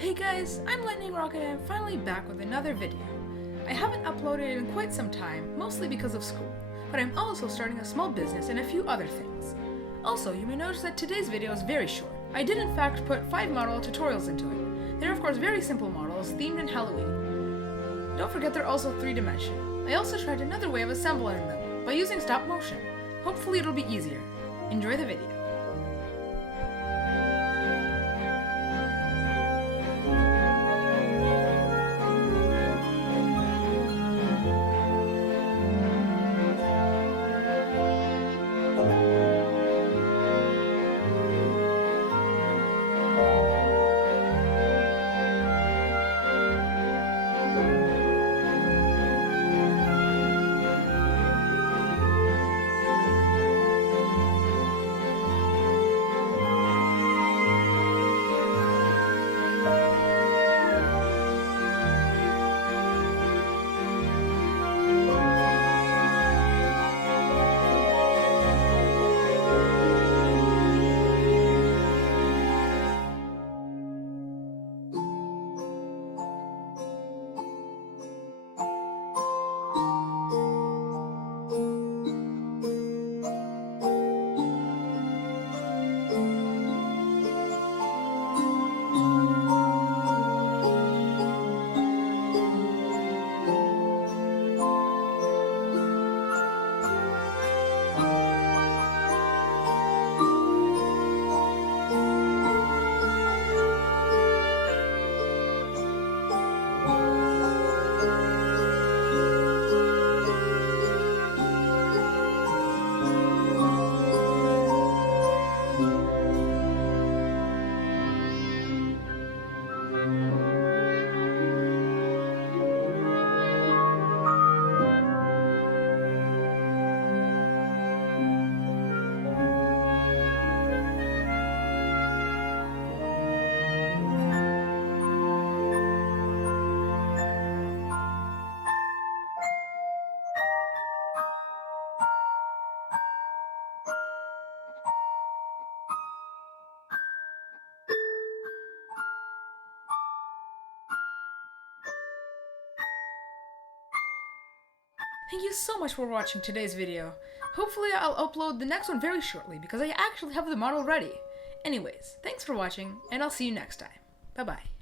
Hey guys, I'm Lightning Rocket and I'm finally back with another video. I haven't uploaded in quite some time, mostly because of school, but I'm also starting a small business and a few other things. Also, you may notice that today's video is very short. I did in fact put 5 model tutorials into it. They're of course very simple models, themed in Halloween. Don't forget they're also 3-dimensional. I also tried another way of assembling them, by using stop motion. Hopefully it'll be easier. Enjoy the video. Thank you so much for watching today's video. Hopefully I'll upload the next one very shortly because I actually have the model ready. Anyways, thanks for watching and I'll see you next time. Bye bye.